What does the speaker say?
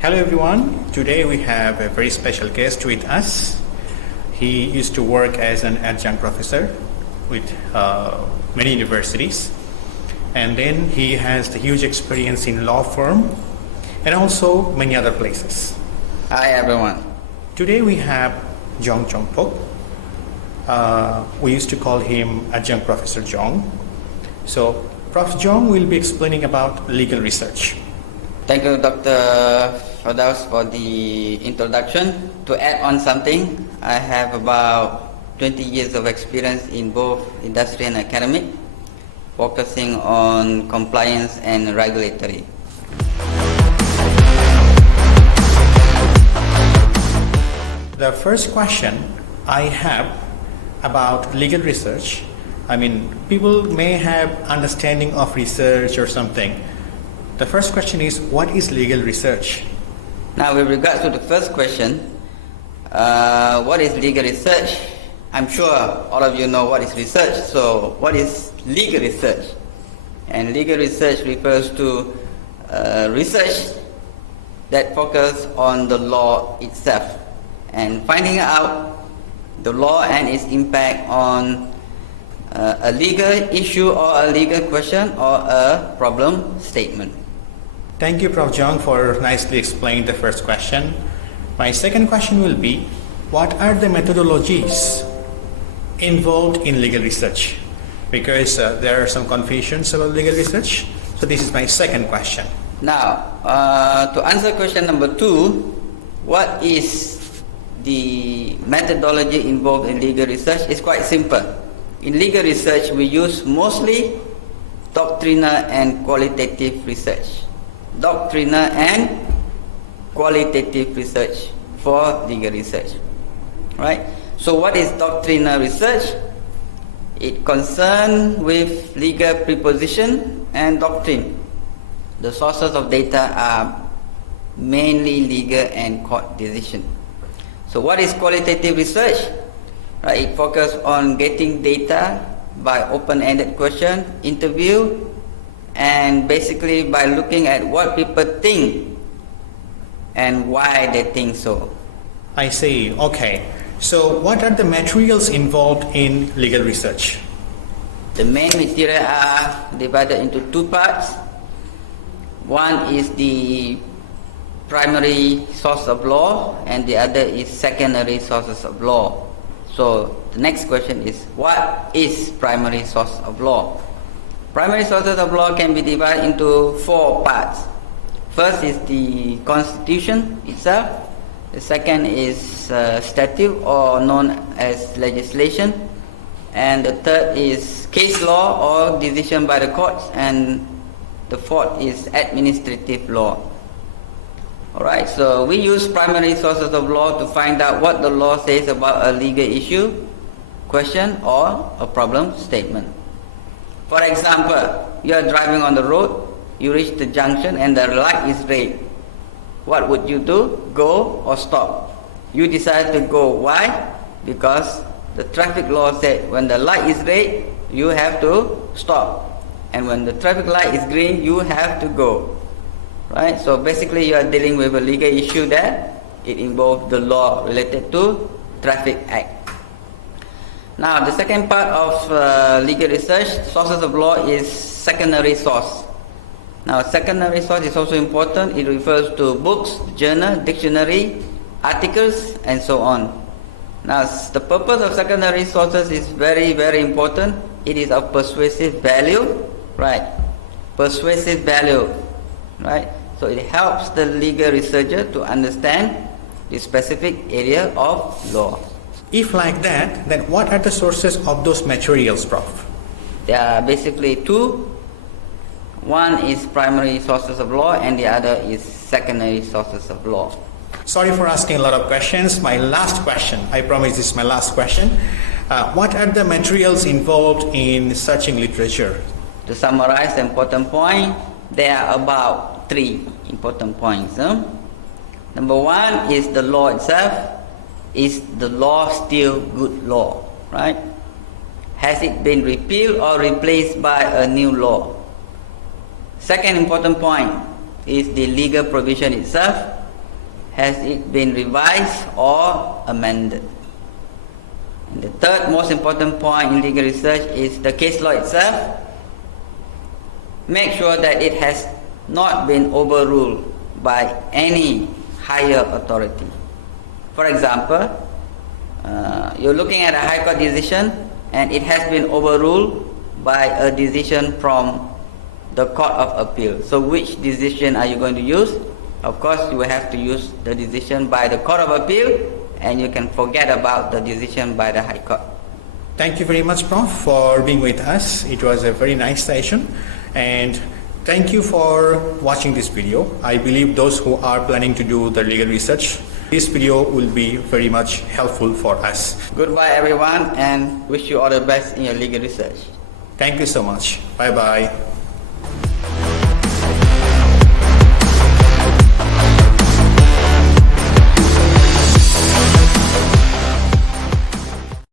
Hello everyone. Today we have a very special guest with us. He used to work as an adjunct professor with many universities, and then he has the huge experience in law firm and also many other places. Hi everyone. Today we have Jong Chong Pok. We used to call him Adjunct Professor Jong. So Prof. Jong will be explaining about legal research. Thank you, Dr. Firdaus, for the introduction. To add on something, I have about 20 years of experience in both industry and academic, focusing on compliance and regulatory. The first question I have about legal research, people may have understanding of research or something. The first question is, what is legal research? Now, with regards to the first question, what is legal research? I'm sure all of you know what is research. So, what is legal research? And legal research refers to research that focuses on the law itself and finding out the law and its impact on a legal issue or a legal question or a problem statement. Thank you, Prof. Jong, for nicely explaining the first question. My second question will be, what are the methodologies involved in legal research? Because there are some confusions about legal research. So this is my second question. Now, to answer question number 2, what is the methodology involved in legal research? It's quite simple. In legal research, we use mostly doctrinal and qualitative research. Doctrinal and qualitative research for legal research. Right? So what is doctrinal research? It concerns with legal preposition and doctrine. The sources of data are mainly legal and court decision. So what is qualitative research? Right, it focuses on getting data by open-ended question, interview, and basically by looking at what people think and why they think so. I see. Okay. So what are the materials involved in legal research? The main material are divided into 2 parts. One is the primary source of law and the other is secondary sources of law. So the next question is, what is primary source of law? Primary sources of law can be divided into 4 parts. First is the Constitution itself. The second is statute, or known as legislation. And the third is case law or decision by the courts. And the fourth is administrative law. Alright, so we use primary sources of law to find out what the law says about a legal issue, question, or a problem statement. For example, you are driving on the road, you reach the junction and the light is red. What would you do? Go or stop? You decide to go. Why? Because the traffic law said when the light is red, you have to stop. And when the traffic light is green, you have to go. Right? So basically you are dealing with a legal issue that it involves the law related to Traffic Act. Now the second part of legal research, sources of law, is secondary source. Now secondary source is also important. It refers to books, journal, dictionary, articles, and so on. Now the purpose of secondary sources is very, very important. It is of persuasive value, right? Persuasive value, right? So it helps the legal researcher to understand the specific area of law. If like that, then what are the sources of those materials, Prof? There are basically 2. One is primary sources of law and the other is secondary sources of law. Sorry for asking a lot of questions. My last question, I promise this is my last question. What are the materials involved in searching literature? To summarize the important point, there are about 3 important points. Number 1 is the law itself. Is the law still good law? Right? Has it been repealed or replaced by a new law? Second important point is the legal provision itself. has it been revised or amended? And the third most important point in legal research is the case law itself. Make sure that it has not been overruled by any higher authority. For example, you're looking at a High Court decision and it has been overruled by a decision from the Court of Appeal. So which decision are you going to use? Of course, you will have to use the decision by the Court of Appeal, and you can forget about the decision by the High Court. Thank you very much, Prof, for being with us. It was a very nice session, and thank you for watching this video. I believe those who are planning to do the legal research, this video will be very much helpful for us. Goodbye everyone, and wish you all the best in your legal research. Thank you so much. Bye-bye.